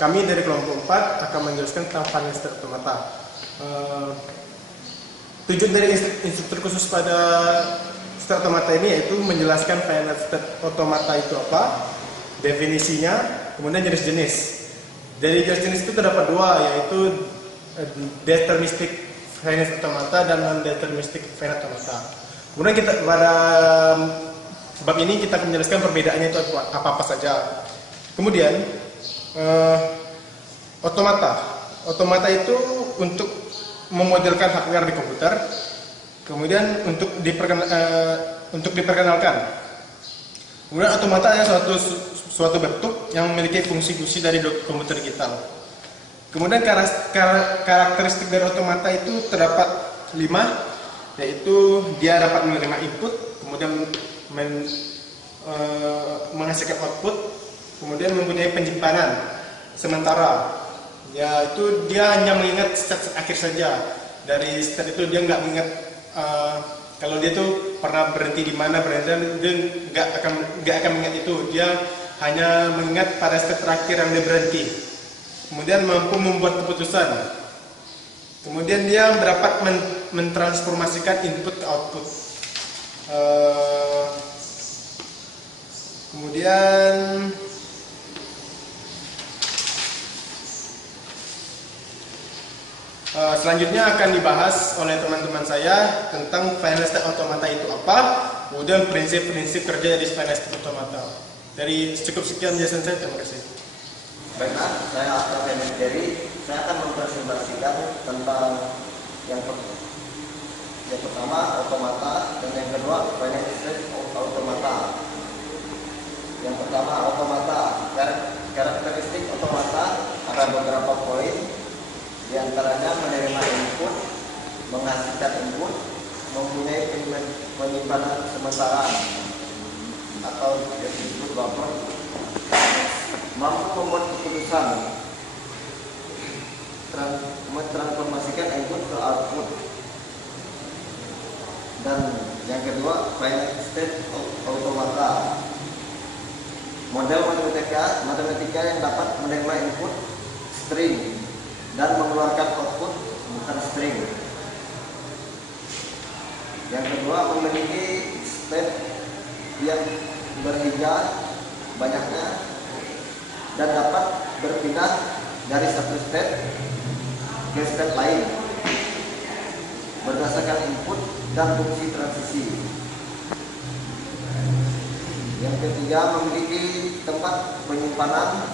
kami dari kelompok 4 akan menjelaskan tentang finite state automata. Tujuan dari instruktur khusus pada state automata ini yaitu menjelaskan finite state automata itu apa, definisinya, kemudian jenis-jenis. Dari jenis-jenis itu terdapat dua, yaitu deterministic finite automata dan non-deterministic finite automata. Kemudian kita pada bab ini kita akan menjelaskan perbedaannya itu apa-apa saja. Kemudian otomata itu untuk memodelkan hardware di komputer, kemudian untuk diperkenalkan. Kemudian otomata adalah suatu bentuk yang memiliki fungsi-fungsi dari komputer digital. Kemudian karakteristik dari otomata itu terdapat 5, yaitu dia dapat menerima input, kemudian menghasilkan output, kemudian mempunyai penyimpanan sementara. Yaitu dia hanya mengingat state akhir saja. Dari state itu dia nggak mengingat kalau dia tuh pernah berhenti di mana, dia nggak akan mengingat itu. Dia hanya mengingat pada state terakhir yang dia berhenti. Kemudian mampu membuat keputusan. Kemudian dia dapat mentransformasikan input ke output. Kemudian selanjutnya akan dibahas oleh teman-teman saya tentang finite state automata itu apa, kemudian prinsip-prinsip kerja dari finite state automata. Dari cukup sekian penjelasan saya, terima kasih. Baiklah, saya Astra Ferry. Saya akan mempresentasikan tentang yang pertama automata dan yang kedua finite state automata. Yang pertama automata, karakteristik automata ada beberapa poin. Di antaranya menerima input, menghasilkan input, mempunyai penyimpanan sementara atau disebut buffer, mampu membuat keputusan, mentransformasikan input ke output. Dan yang kedua finite state automata, model matematika yang dapat menerima input string dan mengeluarkan output bukan string. Yang kedua memiliki state yang berhingga banyaknya dan dapat berpindah dari satu state ke state lain berdasarkan input dan fungsi transisi. Yang ketiga memiliki tempat penyimpanan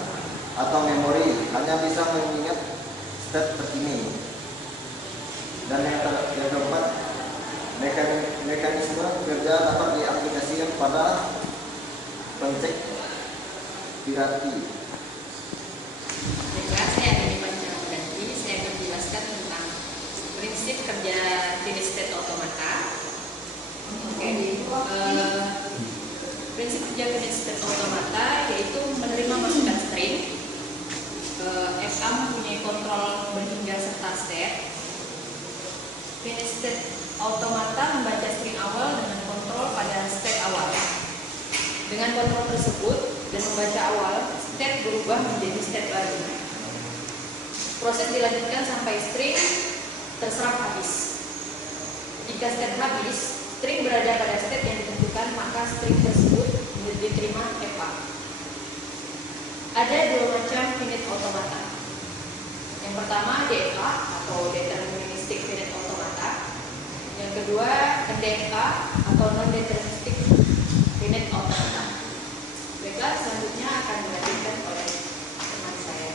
atau memori, hanya bisa mengingat state terkini. Dan yang keempat, mekanisme kerja dapat diaplikasikan pada pencek hierarki. Baiklah, saya Dini Panjang-Ganti. Saya akan menjelaskan tentang prinsip kerja finite state automata. Prinsip kerja finite state automata yaitu menerima masukan string. FA mempunyai kontrol berhingga serta state. Finite state automata membaca string awal dengan kontrol pada state awal. Dengan kontrol tersebut dan membaca awal, state berubah menjadi state baru. Proses dilanjutkan sampai string terserap habis. Jika state habis, string berada pada state yang ditentukan, maka string tersebut diterima FA. Ada dua macam finite automata. Yang pertama DFA atau deterministic finite automata. Yang kedua NDFA atau non-deterministic finite automata. Baiklah, selanjutnya akan dilanjutkan oleh teman saya,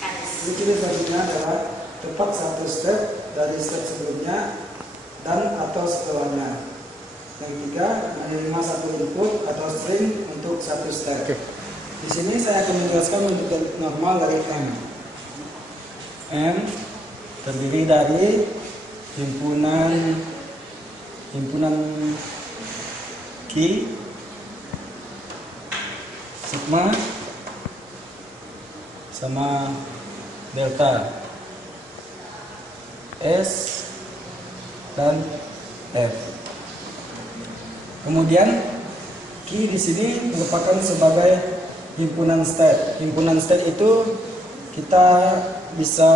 Anis. Ciri selanjutnya adalah tepat satu step dari step sebelumnya dan atau setelahnya. Yang ketiga, menerima satu input atau string untuk satu step. Di sini saya akan menjelaskan bentuk normal dari M. M terdiri dari himpunan key, sigma, sama delta, S dan F. Kemudian key di sini merupakan sebagai himpunan state. Himpunan state itu kita bisa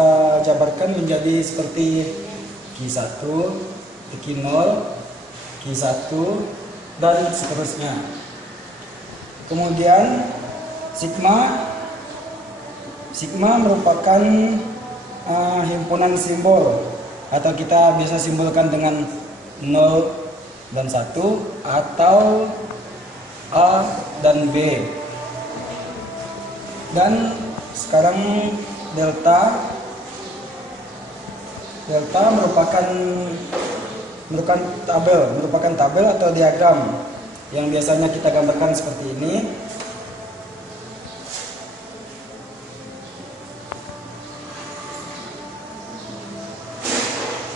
jabarkan menjadi seperti Q1, Q0, Q1, dan seterusnya. Kemudian sigma merupakan himpunan simbol, atau kita bisa simbolkan dengan 0 dan 1 atau A dan B. Dan sekarang delta merupakan tabel atau diagram yang biasanya kita gambarkan seperti ini.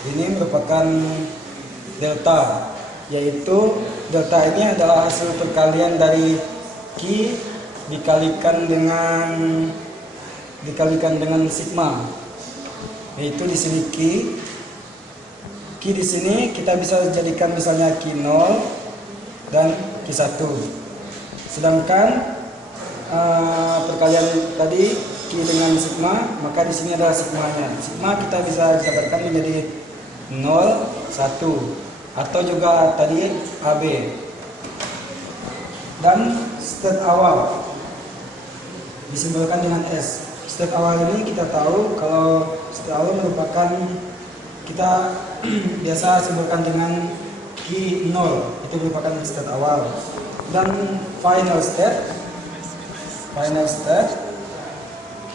Ini merupakan delta, yaitu delta ini adalah hasil perkalian dari Q dikalikan dengan sigma, yaitu di sini Q di sini kita bisa jadikan misalnya Q0 dan Q1. Sedangkan perkalian tadi Q dengan sigma, maka di sini adalah sigmanya. Sigma kita bisa jabarkan menjadi 0, 1, atau juga tadi AB. Dan state awal disimbolkan dengan S. State awal ini kita tahu kalau state awal merupakan, kita biasa simbolkan dengan Q0, itu merupakan state awal. Dan final state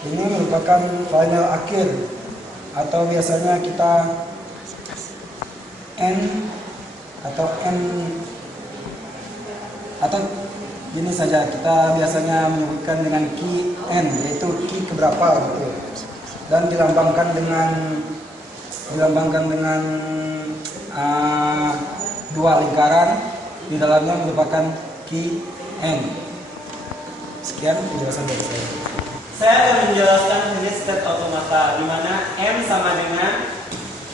ini merupakan final akhir, atau biasanya kita N atau gini saja, kita biasanya menyebutkan dengan Qn, yaitu Q keberapa gitu, dan dilambangkan dengan dua lingkaran, di dalamnya merupakan Qn. Sekian penjelasan dari saya. Saya akan menjelaskan jenis state automata, di mana M sama dengan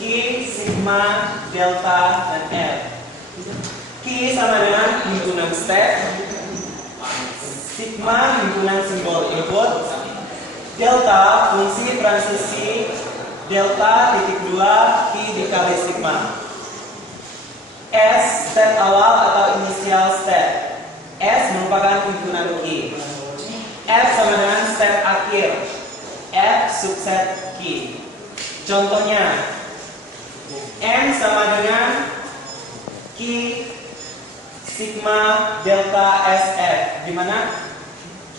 Q, sigma, delta, dan L. Q sama dengan himpunan state, sigma himpunan simbol input, delta fungsi transisi delta titik 2 Q dikali sigma. S state awal atau initial state. S merupakan himpunan Q. F sama dengan state akhir, F subset Q. Contohnya, M sama dengan Q sigma delta SF, di mana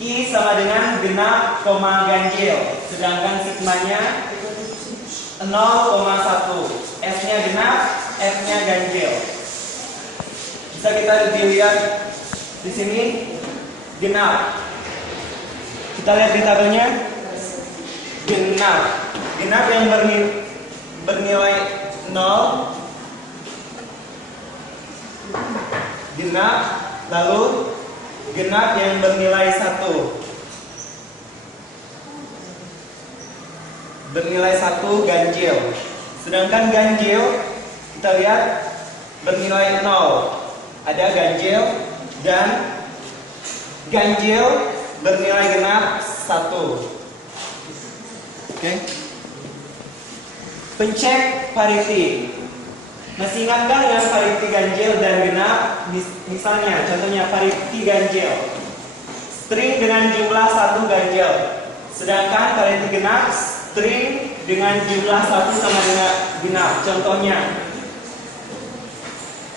Q sama dengan genap, ganjil, sedangkan sigmanya 0,1, S-nya genap, F-nya ganjil. Bisa kita dilihat di sini genap. Kita lihat di tabelnya genap yang bernilai 0, genap, lalu genap yang bernilai 1, ganjil. Sedangkan ganjil kita lihat bernilai 0, ada ganjil, dan ganjil bernilai genap 1. Oke. Pencek parity. Masih ingatkah dengan parity ganjil dan genap? Misalnya, contohnya parity ganjil, string dengan jumlah 1 ganjil, sedangkan parity genap, string dengan jumlah 1 sama dengan genap. Contohnya,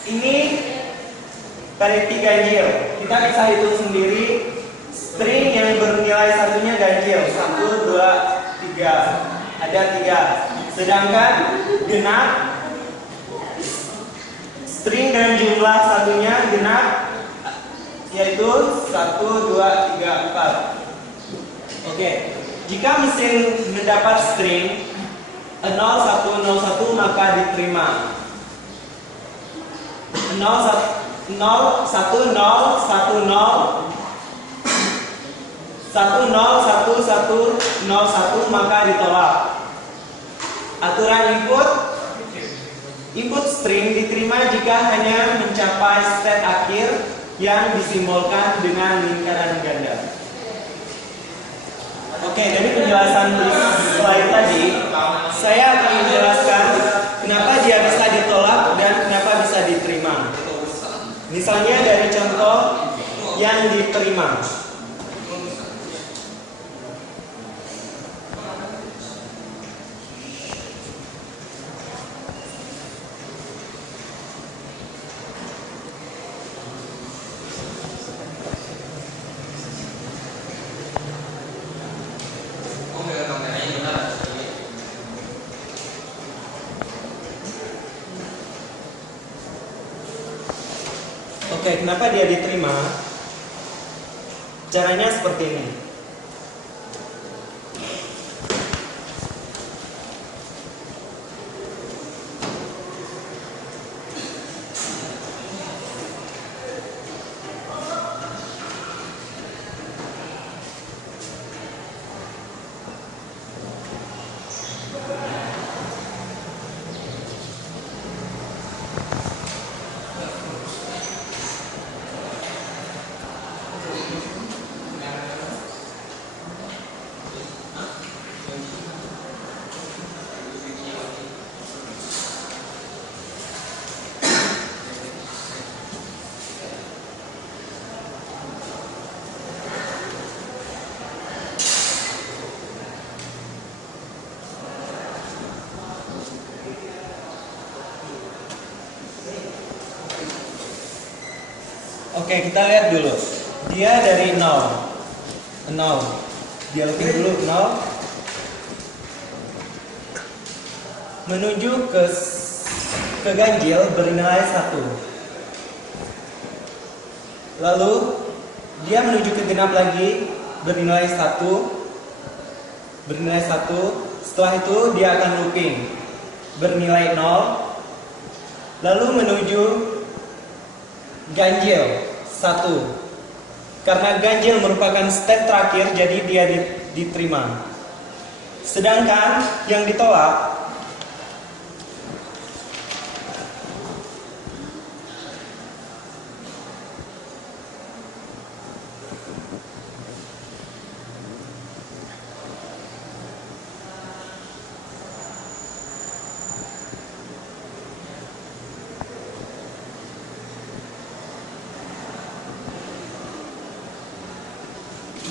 ini parity ganjil. Kita bisa hitung sendiri. String yang bernilai satunya ganjil, 1, 2, 3, ada 3. Sedangkan genap, string dan jumlah satunya genap, yaitu 1, 2, 3, 4. Oke, jika mesin mendapat string 0, 1, 0, 1, maka diterima 0, 1, 0, 1, 0, 1, 0, 1, 0, 1, 1, maka ditolak. Aturan input string diterima jika hanya mencapai state akhir yang disimbolkan dengan lingkaran ganda. Oke, dari penjelasan slide tadi, saya akan menjelaskan kenapa dia bisa ditolak dan kenapa bisa diterima. Misalnya dari contoh yang diterima. Oke, kenapa dia diterima? Caranya seperti ini. Oke, kita lihat dulu. Dia dari 0. Dia looping dulu 0. Menuju ke ganjil bernilai 1. Lalu dia menuju ke genap lagi bernilai 1. Setelah itu dia akan looping bernilai 0. Lalu menuju ganjil 1. Karena ganjil merupakan step terakhir, jadi dia diterima. Sedangkan yang ditolak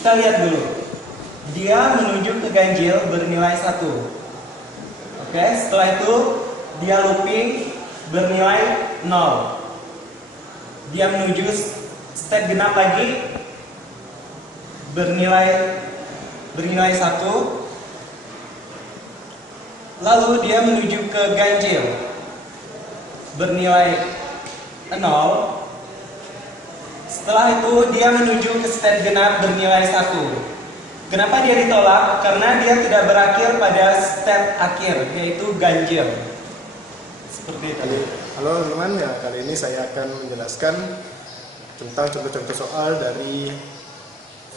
kita lihat dulu. Dia menuju ke ganjil bernilai 1. Oke, setelah itu dia looping bernilai 0. Dia menuju step genap lagi bernilai 1. Lalu dia menuju ke ganjil bernilai 0. Setelah itu dia menuju ke step genap bernilai 1. Kenapa dia ditolak? Karena dia tidak berakhir pada step akhir, yaitu ganjil. Seperti itu. Halo teman-teman, ya kali ini saya akan menjelaskan tentang contoh-contoh soal dari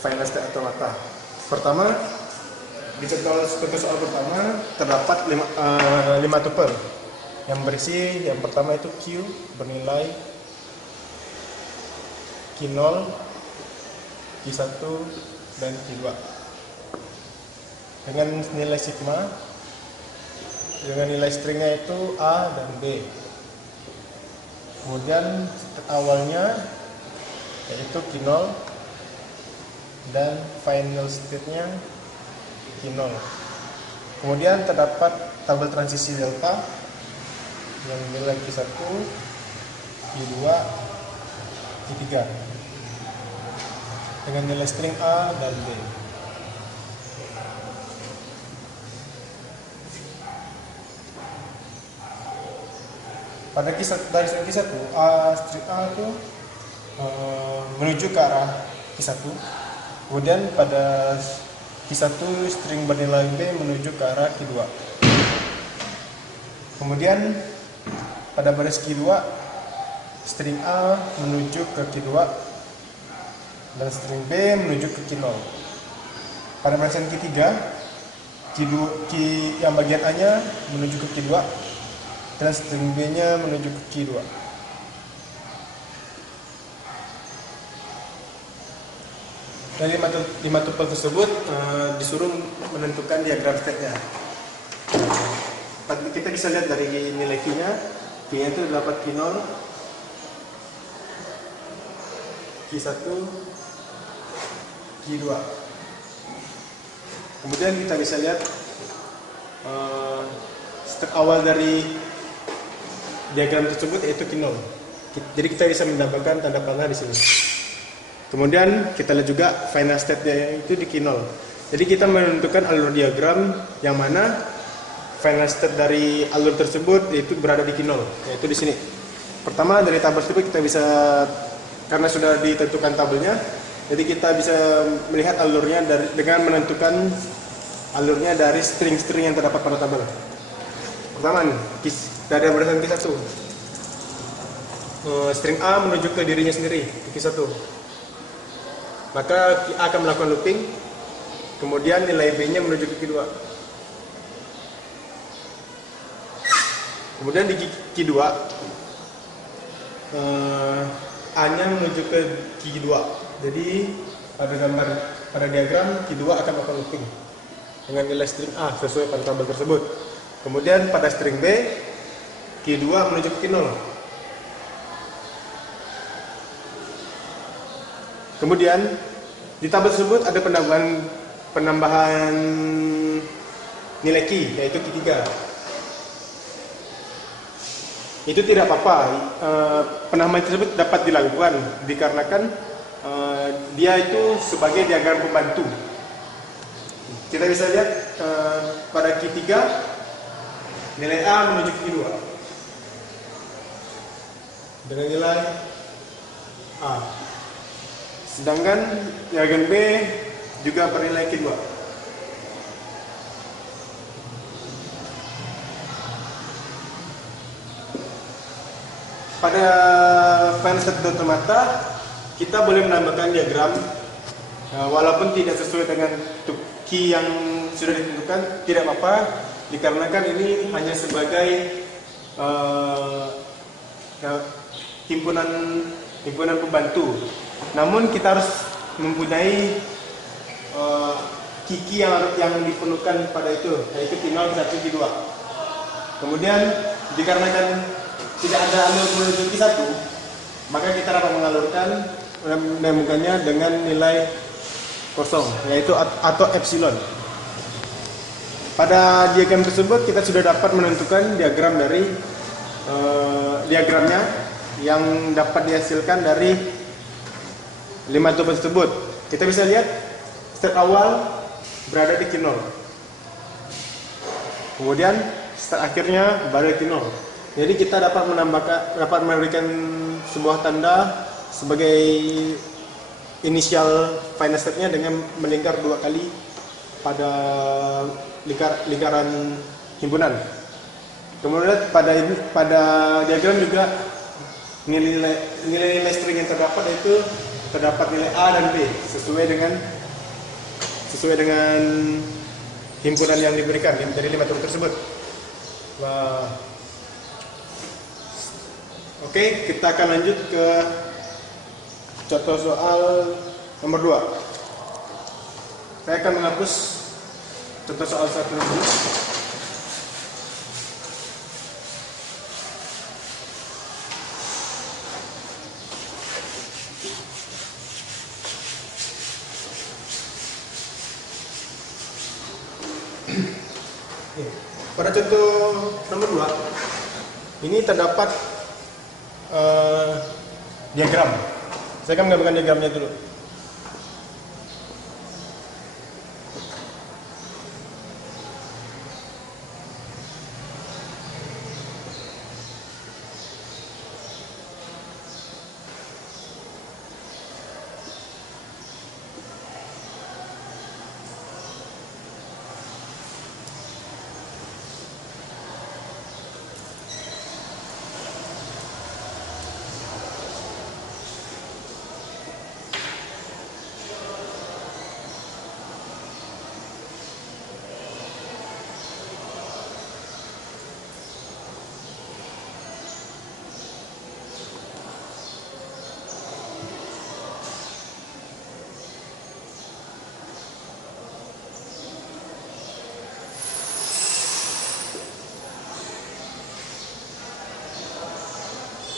final state automata. Pertama, di contoh soal pertama terdapat 5 tuple yang berisi, yang pertama itu Q bernilai Q0, Q1, dan Q2 dengan nilai sigma, dengan nilai stringnya itu A dan B. Kemudian awalnya yaitu Q0 dan final state-nya Q0. Kemudian terdapat tabel transisi delta yang nilai Q1, Q2, Q3 dengan nilai string A dan B. Pada dari string Q1, string A itu menuju ke arah Q1. Kemudian pada Q1 string bernilai B menuju ke arah Q2. Kemudian pada baris Q2 string A menuju ke Q2 dan string B menuju ke Q0. Pada barisan Q3, yang bagian A-nya menuju ke Q2 dan string B-nya menuju ke Q2. Dari 5 tupel tersebut disuruh menentukan diagram state-nya. Kita bisa lihat dari nilai Q-nya, Q-nya itu dapat Q0, Q1, Q2. Kemudian kita bisa lihat step awal dari diagram tersebut yaitu Q0. Jadi kita bisa menambahkan tanda panah di sini. Kemudian kita lihat juga final state-nya itu di Q0. Jadi kita menentukan alur diagram yang mana final state dari alur tersebut yaitu berada di Q0, yaitu di sini. Pertama dari tabel tersebut kita bisa, karena sudah ditentukan tabelnya, jadi kita bisa melihat alurnya dengan menentukan alurnya dari string-string yang terdapat pada tabel. Pertama nih, dari berdasarkan Q1. String A menuju ke dirinya sendiri, Q1. Maka A akan melakukan looping, kemudian nilai B-nya menuju ke Q2. Kemudian di Q2, A-nya menuju ke Q2. Jadi pada diagram Q2 akan melakukan looping dengan nilai string A sesuai pada tabel tersebut. Kemudian pada string B, Q2 menuju ke Q0. Kemudian di tabel tersebut ada penambahan nilai key, yaitu Q3. Itu tidak apa-apa, penambahan tersebut dapat dilakukan dikarenakan dia itu sebagai diagram pembantu. Kita bisa lihat pada Q3 nilai A menuju Q2 dengan nilai A. Sedangkan diagram B juga bernilai Q2. Pada final state automata kita boleh menambahkan diagram walaupun tidak sesuai dengan key yang sudah ditentukan, tidak apa-apa dikarenakan ini hanya sebagai himpunan pembantu. Namun kita harus mempunyai key yang diperlukan pada itu, yaitu Q0, Q1, Q2. Kemudian dikarenakan tidak ada alur menuju Q1, maka kita dapat menambahkannya dengan nilai kosong, yaitu atau epsilon. Pada diagram tersebut kita sudah dapat menentukan diagram dari diagramnya yang dapat dihasilkan dari 5 tupel tersebut. Kita bisa lihat step awal berada di Q0. Kemudian step akhirnya berada di Q0. Jadi kita dapat memberikan sebuah tanda sebagai inisial final state-nya dengan melingkar 2 kali pada lingkaran himpunan. Kemudian pada diagram juga nilai string yang terdapat itu terdapat nilai A dan B sesuai dengan himpunan yang diberikan dari 5 tupel tersebut. Oke, kita akan lanjut ke contoh soal nomor 2. Saya akan menghapus contoh soal 1 dulu. Pada contoh nomor 2 ini terdapat diagram. Saya akan menggambarkan diagramnya dulu.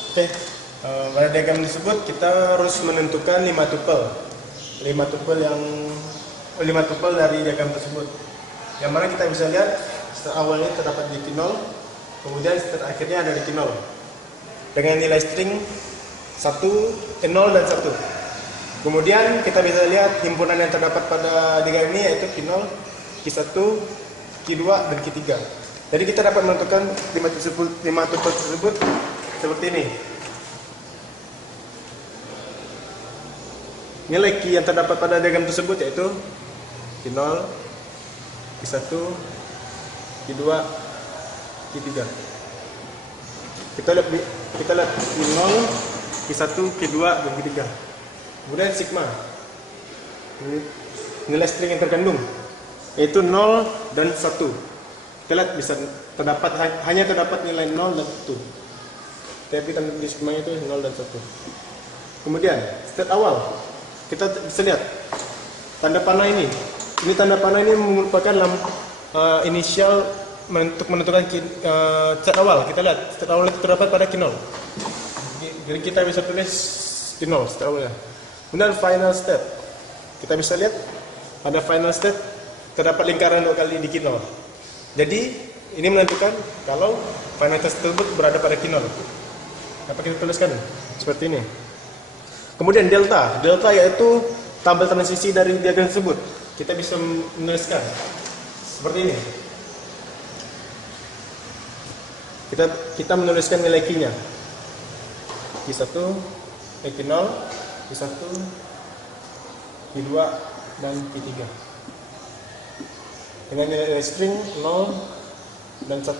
Oke, pada diagram tersebut kita harus menentukan 5 tuple. 5 tuple dari diagram tersebut. Yang mana kita bisa lihat start awalnya terdapat di Q0, kemudian start akhirnya ada di Q0. Dengan nilai string 1, 0 dan 1. Kemudian kita bisa lihat himpunan yang terdapat pada diagram ini yaitu Q0, Q1, Q2 dan Q3. Jadi kita dapat menentukan 5 tuple tersebut seperti ini. Nilai Q yang terdapat pada diagram tersebut yaitu Q0, Q1, Q2, Q3. Kita lihat Q0, Q1, Q2 dan Q3. Kemudian sigma, nilai string yang terkandung yaitu 0 dan 1. Kita lihat bisa hanya terdapat nilai 0 dan 1. Tapi di sigma itu 0 dan 1. Kemudian state awal, kita bisa lihat tanda panah ini. Ini tanda panah ini merupakan inisial untuk menentukan state awal. Kita lihat state awal itu terdapat pada Q0. Jadi kita bisa tulis Q0 state awalnya. Kemudian final state, kita bisa lihat pada final state terdapat lingkaran 2 kali di Q0. Jadi ini menentukan kalau final state tersebut berada pada Q0. Dapat kita tuliskan seperti ini. Kemudian delta yaitu tabel transisi dari diagram tersebut. Kita bisa menuliskan seperti ini. Kita menuliskan nilai Q-nya. Q1, Q0, Q1, Q2 dan Q3. Dengan nilai string 0 dan 1.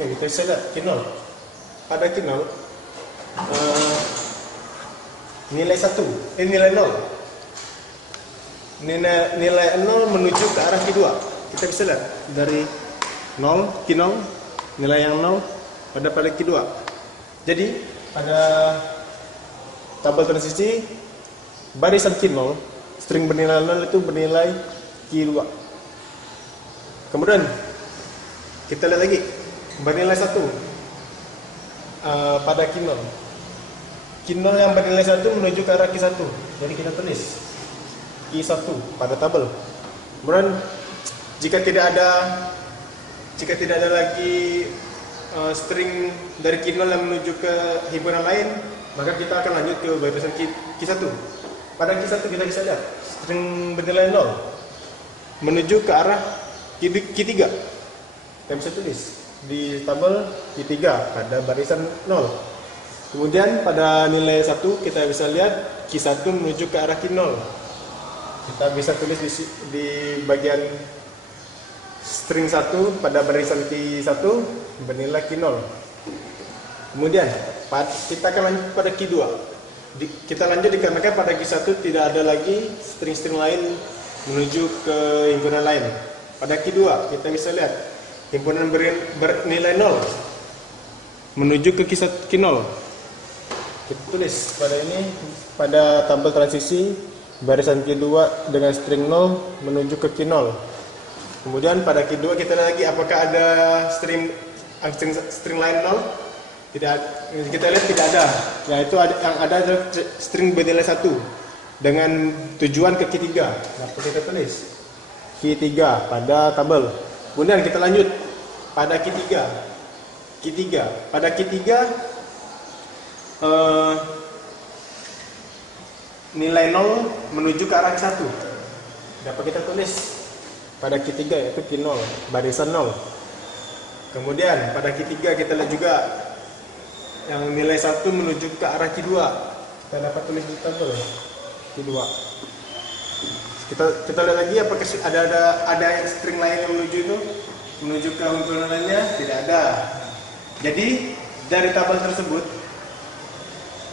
Oke, kita bisa lihat Q0. Pada Q0 nilai 1, nilai 0. Nilai 0 menuju ke arah Q2. Kita bisa lihat dari 0, Q0, nilai yang 0 pada Q2. Jadi pada tabel transisi barisan Q0, string bernilai 0 itu bernilai Q2. Kemudian kita lihat lagi bernilai 1 pada Q0. Q0 yang bernilai 1 menuju ke arah Q1. Jadi kita tulis Q1 pada tabel. Kemudian jika tidak ada lagi string dari Q0 yang menuju ke himpunan lain, maka kita akan lanjut ke barisan Q1. Pada Q1 kita bisa lihat string bernilai 0 menuju ke arah Q3. Kita bisa tulis di tabel Q3 pada barisan 0. Kemudian pada nilai 1 kita bisa lihat Q1 menuju ke arah Q0. Kita bisa tulis di bagian string 1 pada barisan Q1 bernilai Q0. Kemudian kita akan lanjut pada Q2. Kita lanjut dikarenakan pada Q1 tidak ada lagi string-string lain menuju ke himpunan lain. Pada Q2 kita bisa lihat himpunan bernilai 0 menuju ke Q0. Kita tulis pada tabel transisi barisan Q2 dengan string 0 menuju ke Q0. Kemudian pada Q2 kita lihat lagi apakah ada string lain 0. Tidak, kita lihat tidak ada. Yaitu yang ada adalah string bernilai 1 dengan tujuan ke Q3. Dapat kita tulis Q3 pada tabel. Kemudian kita lanjut pada Q3. Pada Q3 nilai 0 menuju ke arah Q1. Dapat kita tulis pada Q3 yaitu Q0 barisan 0. Kemudian pada Q3 kita lihat juga yang nilai 1 menuju ke arah Q2. Kita dapat tulis di tabel Q2. Kita lihat lagi apakah ada string lain yang menuju ke himpunan lainnya. Tidak ada. Jadi dari tabel tersebut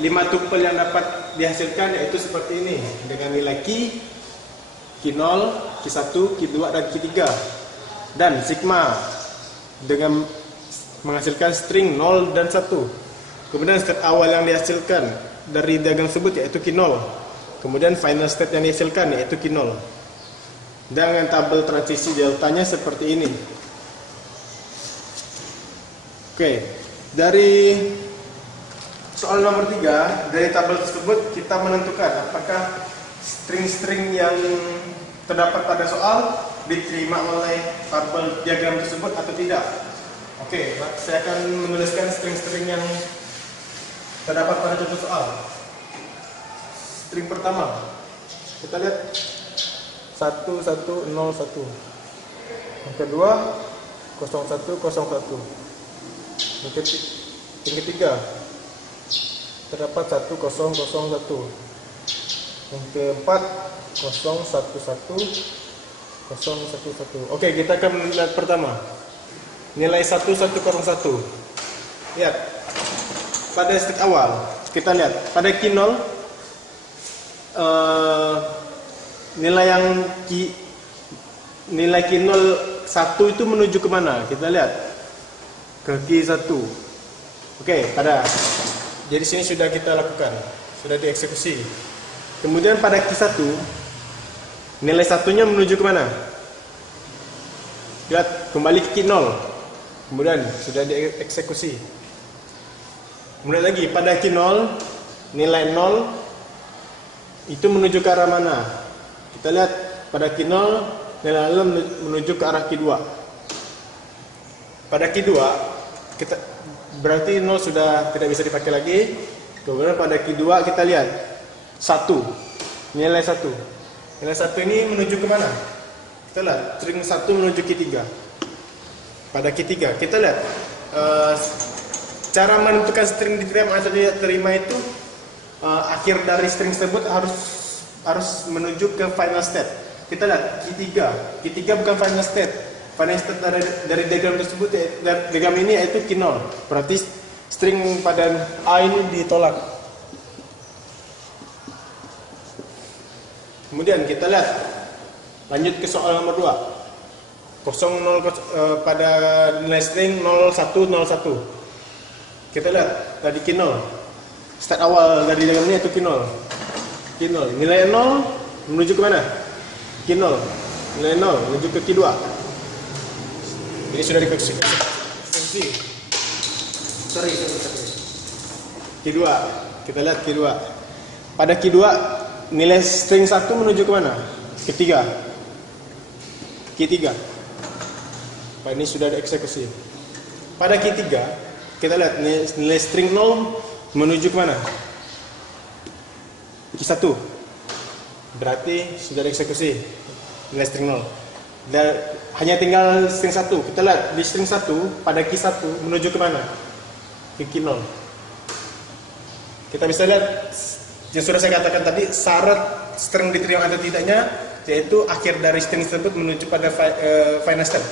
5 tuple yang dapat dihasilkan yaitu seperti ini dengan nilai Q, Q0, Q1, Q2 dan Q3 dan sigma dengan menghasilkan string 0 dan 1. Kemudian state awal yang dihasilkan dari diagram tersebut yaitu Q0. Kemudian final state yang dihasilkan yaitu Q0. Dengan tabel transisi deltanya seperti ini. Oke, dari soal nomor 3, dari tabel tersebut kita menentukan apakah string-string yang terdapat pada soal diterima oleh tabel diagram tersebut atau tidak. Oke, saya akan menuliskan string-string yang terdapat pada contoh soal. String pertama, kita lihat 1101. Yang kedua 0101. Yang ketiga terdapat 1001. Yang keempat 011011. Oke, kita akan melihat pertama. Nilai 1101. Lihat. Pada step awal, kita lihat pada Q0 nilai Q0 1 itu menuju ke mana? Kita lihat ke Q1. Oke, jadi sini sudah kita lakukan, sudah dieksekusi. Kemudian pada Q1 nilai satunya menuju ke mana? Lihat, kembali ke Q0. Kemudian sudah dieksekusi. Kemudian lagi pada Q0 nilai 0 itu menuju ke arah mana? Kita lihat pada Q0 nilai 0 menuju ke arah Q2. Pada Q2 kita berarti 0 sudah tidak bisa dipakai lagi. Kemudian pada Q2 kita lihat 1. Nilai 1. Nilai 1 ini menuju ke mana? Kita lihat string 1 menuju Q3. Pada Q3 kita lihat cara menentukan string diterima atau tidak terima itu akhir dari string tersebut harus menuju ke final state. Kita lihat Q3 bukan final state. Final state dari diagram tersebut, diagram ini yaitu Q0. Berarti string pada A ini ditolak. Kemudian kita lihat lanjut ke soal nomor 2. 00 pada nilai string 0101. Kita lihat tadi Q0. Start awal dari diagram ini itu Q0. Nilai 0 menuju ke mana? Q0. Nilai 0 menuju ke Q2. Jadi sudah dieksekusi. Q2. Kita lihat Q2. Pada Q2 nilai string 1 menuju ke mana? Q3. Pak, ini sudah dieksekusi. Pada Q3 kita lihat nilai string 0 menuju ke mana? Q1. Berarti sudah dieksekusi nilai string 0. Dan hanya tinggal string 1. Kita lihat di string 1 pada Q1 menuju ke mana? Ke Q0. Kita bisa lihat yang sudah saya katakan tadi, syarat string diterima atau tidaknya yaitu akhir dari string tersebut menuju pada final state.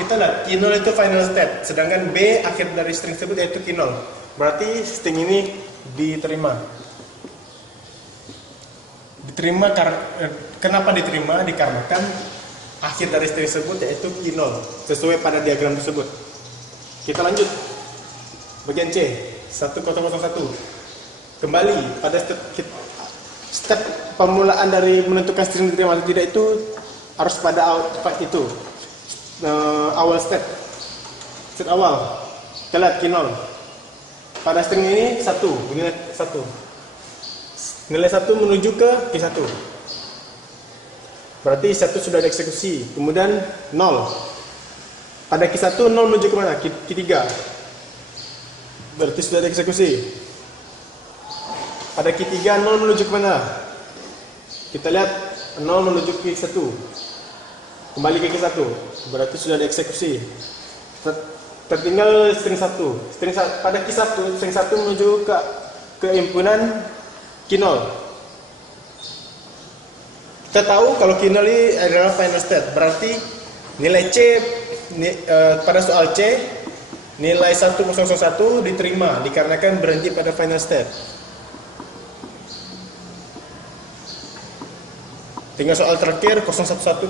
Kita lihat Q0 itu final state, sedangkan B akhir dari string tersebut yaitu Q0. Berarti string ini diterima. Kenapa diterima? Dikarenakan akhir dari string tersebut yaitu Q0 sesuai pada diagram tersebut. Kita lanjut bagian C 1001. Kembali pada step pemulaan dari menentukan string diterima atau tidak itu harus pada awal step awal. Kita lihat Q0. Pada string ini 1, nilai 1. Nilai 1 menuju ke Q1. Berarti 1 sudah dieksekusi. Kemudian 0. Pada Q1 0 menuju ke mana? Q3. Berarti sudah dieksekusi. Pada Q3 0 menuju ke mana? Kita lihat 0 menuju ke Q1. Kembali ke Q1. Berarti sudah dieksekusi. Tertinggal string 1. Pada Q1 string 1 menuju ke himpunan Q0. Kita tahu kalau Q0 ini adalah final state. Berarti nilai C pada soal C nilai 1001 diterima dikarenakan berhenti pada final state. Tinggal soal terakhir 011011.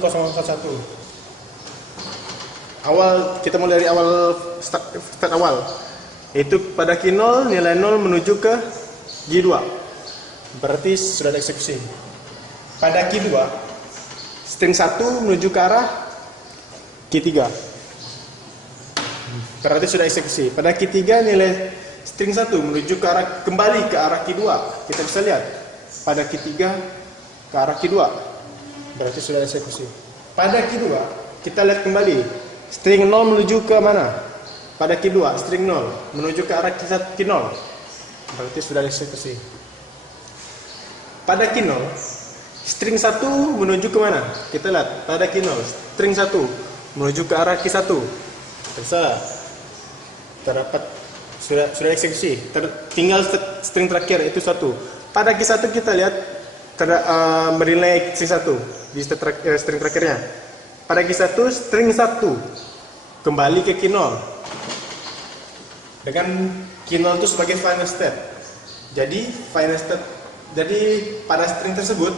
Kita mulai dari awal start awal. Yaitu pada Q0 nilai 0 menuju ke Q2. Berarti sudah dieksekusi. Pada Q2 string 1 menuju ke arah Q3. Berarti sudah eksekusi. Pada Q3 nilai string 1 menuju ke arah kembali ke arah Q2. Kita bisa lihat pada Q3 ke arah Q2. Berarti sudah eksekusi. Pada Q2 kita lihat kembali string 0 menuju ke mana? Pada Q2 string 0 menuju ke arah Q0. Berarti sudah eksekusi. Pada Q0 string 1 menuju ke mana? Kita lihat pada Q0 string 1 menuju ke arah Q1. Bisa terdapat sudah eksekusi. Tinggal string terakhir itu 1. Pada Q1 kita lihat bernilai string 1 di string terakhirnya. Pada Q1 string 1 kembali ke Q0 dengan Q0 itu sebagai final state. Jadi pada string tersebut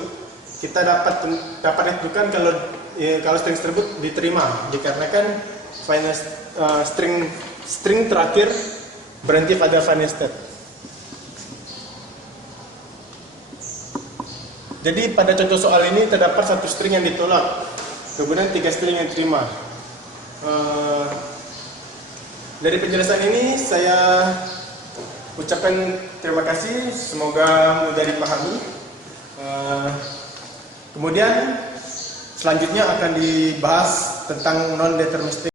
kita dapat tentukan kalau string tersebut diterima dikarenakan final string terakhir berhenti pada final state. Jadi pada contoh soal ini terdapat 1 string yang ditolak, kemudian 3 string yang diterima. Dari penjelasan ini saya ucapkan terima kasih, semoga mudah dipahami. Kemudian selanjutnya akan dibahas tentang non-deterministic